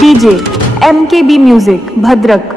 DJ MKB music Bhadrak.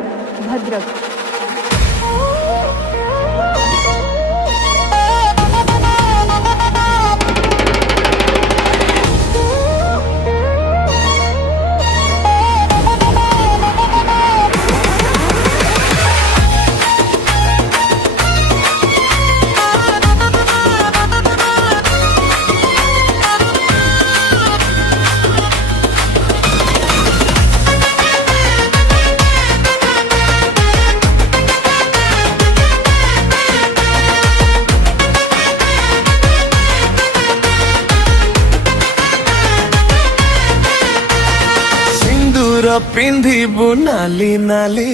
पिंधिबु नाली नाली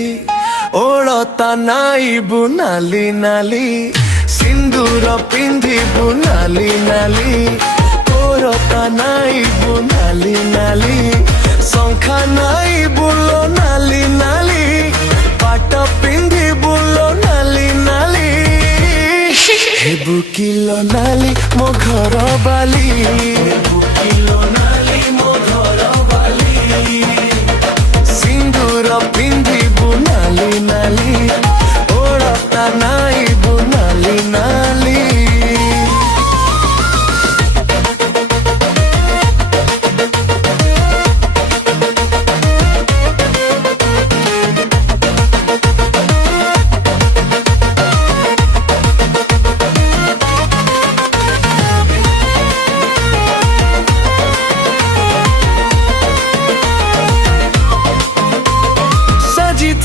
ओळता नाइबु नाली नाली सिंदूर पिंधिबु नाली नाली ओळता नाइबु नाली नाली शंखा नाइबु लो नाली नाली पाट पिंधिबु लो नाली नाली हेबु किलो नाली मो घर बाली हेबु किलो नाली मो घर बाली सिंदूर पिंधिबु नाली नाली ओळता नाइबु नाली नाली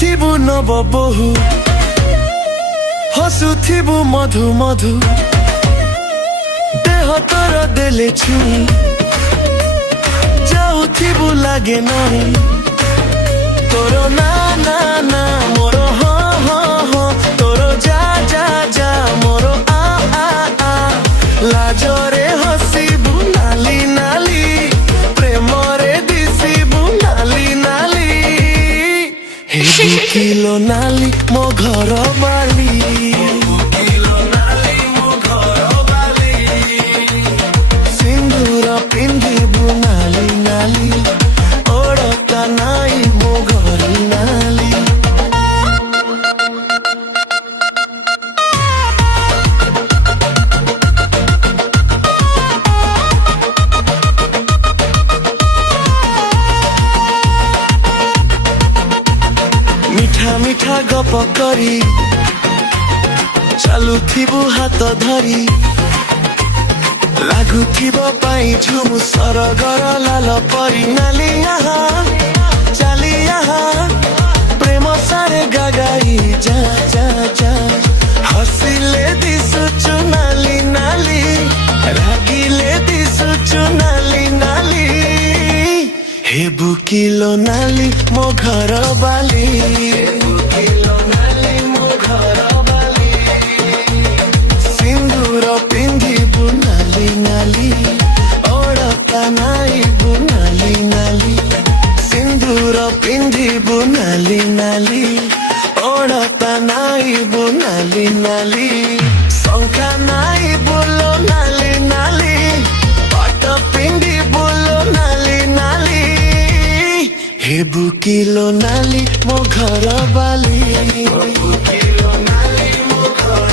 थिबु नव बहु हसुथिबु मधु मधु देह तोर देले छुई जाउथिबु लागे नहीं तोर ना ना ना मोर हो हो हो तोर जा जा जा मोर आ आ आ लाजरे हसिबु नाली नाली प्रेमरे दिसिबु नाली नाली हेबु किलो नाली मो घर बाली हेबु किलो नाली मो घर बाली सिंदूर पिंधिबु नाली नाली ओळता नाई मो घर नाली मिठा मिठा गप करी चालुथिबु हाथ धरी लागुथिबो पाई झुमु सरगर लाल परी नाली यहाँ चाली यहाँ प्रेम सारे गागाई जा जा जा हसिले दिसुचु नाली नाली रागिले दिसुचु नाली नाली हेबु किलो नाली मो घर बाली हेबु किलो नाली मो घर बाली सिंदूर पिंधिबु नाली नाली ओळता नाइबु नाली नाली सिंदूर पिंधिबु नाली नाली ओळता नाइबु नाली नाली शंखा नाइबु लो नाली नाली पाट पिंधिबु लो नाली नाली हेबु किलो नाली मो घर बाली हेबु किलो नाली मो घर